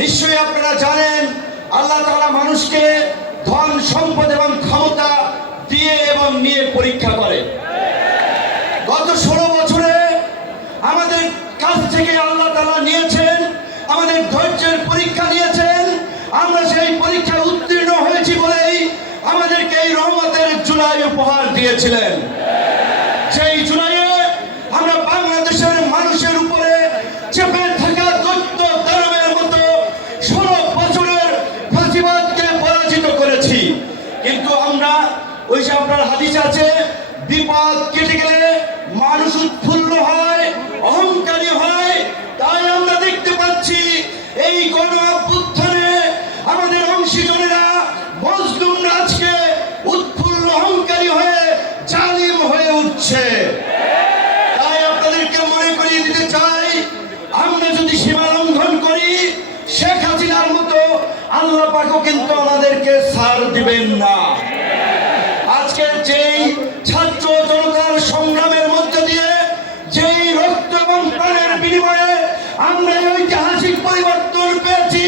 নিশ্চয়ই আপনারা জানেন আল্লাহ তাআলা মানুষকে ধন সম্পদ এবং ক্ষমতা দিয়ে এবং নিয়ে পরীক্ষা করে। গত 16 বছরে আমাদের কাছ থেকে আল্লাহ তাআলা নিয়েছেন, আমাদের ধৈর্যের পরীক্ষা নিয়েছেন। আমরা সেই পরীক্ষায় উত্তীর্ণ হয়েছি বলেই আমাদেরকে এই রহমতের জুলাই উপহার দিয়েছিলেন। সেই জুলাইয়ে আমরা বাংলাদেশের মানুষের উপরে চেপে থাকা দৈত্য দানবের মতো 16 বছরের ফাঁসিবাদকে পরাজিত করেছি। কিন্তু আমরা ওই যে আপনার হাদিস আছে, বিপদ কেটে গেলে মানুষ উৎফুল্ল হয়, অহংকারী হয়। তাই আমরা দেখতে পাচ্ছি এই গণ অভ্যুত্থানে আমাদের অংশীজনেরা, মজলুমরা আজকে উৎফুল্ল অহংকারী হয়ে জালিম হয়ে উঠছে। তাই আপনাদেরকে মনে করিয়ে দিতে চাই, আমরা যদি সীমা লঙ্ঘন করি, শেখ হাসিনার মতো আল্লাহ পাকও কিন্তু আমাদেরকে ছাড় দিবেন না। আজকের যেই ছাত্র জনতার সংগ্রামের মধ্যে দিয়ে যেই রক্ত এবং প্রাণের বিনিময়ে আমরা ঐতিহাসিক পরিবর্তন পেয়েছি,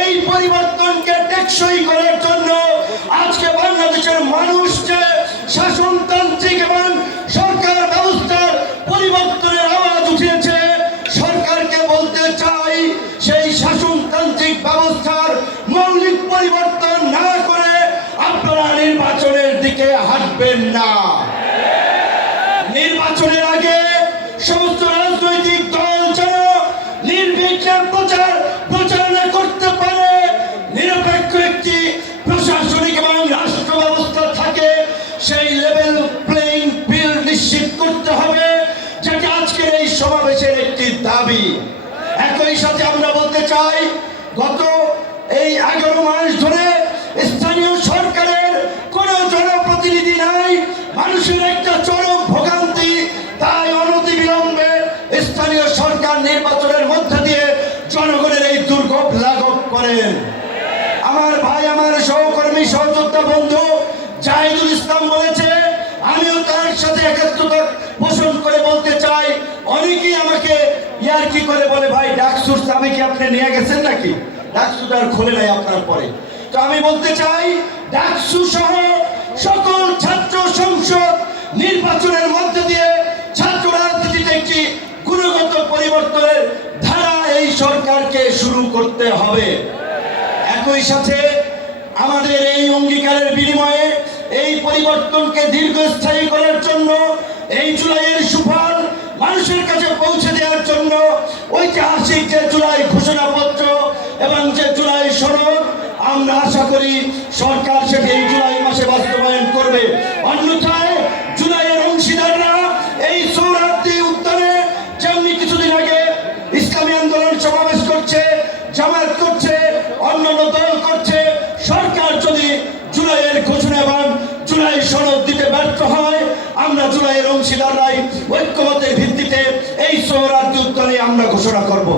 এই পরিবর্তনকে টেকসই করার জন্য আজকে বাংলাদেশের মানুষ যে শাসনতান্ত্রিক এবং সরকার ব্যবস্থার পরিবর্তনের আওয়াজ উঠিয়েছে, সরকারকে বলতে চাই সেই শাসনতান্ত্রিক ব্যবস্থার মৌলিক পরিবর্তন না করে আপনারা নির্বাচনের দিকে হাঁটবেন না। নির্বাচনের আগে সমস্ত রাজনৈতিক দল যেন নির্বিঘ্নে প্রচারণা করতে পারে, নিরপেক্ষ একটি প্রশাসনিক এবং রাষ্ট্র ব্যবস্থা থাকে, সেই লেভেল প্লেইং ফিল্ড নিশ্চিত করতে হবে, যেটা আজকের এই সমাবেশের একটি দাবি। একই সাথে আমরা বলতে চাই, গত এই 11 মাস ধরে স্থানীয় সরকারের কোনো জনপ্রতিনিধি নাই, মানুষের একটা চরম ভোগান্তি। তাই অনতিবিলম্বে স্থানীয় সরকার নির্বাচনের মধ্যে দিয়ে জনগণের এই দুর্ভোগ লাঘব করেন। আমার ভাই, আমার সহকর্মী, সহযোদ্ধা বন্ধু জাহিদুল ইসলাম বলেছে, আমিও তার সাথে একাত্মতা পোষণ করে বলতে চাই। অনেকেই আমাকে ইয়ার্কি করে বলে, ভাই ডাকসুর চাবি কি আপনি নিয়ে গেছেন নাকি? ডাকসু তার খোলে নাই আপনার পরে। তো আমি বলতে চাই, ডাকসু সহ সকল ছাত্র সংসদ নির্বাচনের মধ্যে দিয়ে ছাত্র রাজনীতিতে একটি গুণগত পরিবর্তনের ধারা এই সরকারকে শুরু করতে হবে। একই সাথে আমাদের এই অঙ্গীকারের বিনিময়ে এই পরিবর্তনকে দীর্ঘস্থায়ী করার জন্য, এই জুলাইয়ের সুফল মানুষের কাছে পৌঁছে দেওয়ার জন্য ঐতিহাসিক যে জুলাই ঘোষণাপত্র এবং যে জুলাই সনদ, আমরা আশা করি সরকার সেটি এই জুলাই মাসে বাস্তবায়ন করবে। অন্যথায় জুলাইয়ের অংশীদাররা এই সৌরার্দি উদ্যানে যেমনি কিছুদিন আগে ইসলামী আন্দোলন সমাবেশ করছে, জামায়াত করছে, অন্যান্য দল করছে, সরকার যদি জুলাইয়ের ঘোষণা এবং জুলাই সনদ দিতে ব্যর্থ হয়, আমরা জুলাইয়ের অংশীদাররাই ঐক্যমতের ভিত্তিতে এই সৌরার্দি উদ্যানে আমরা ঘোষণা করব।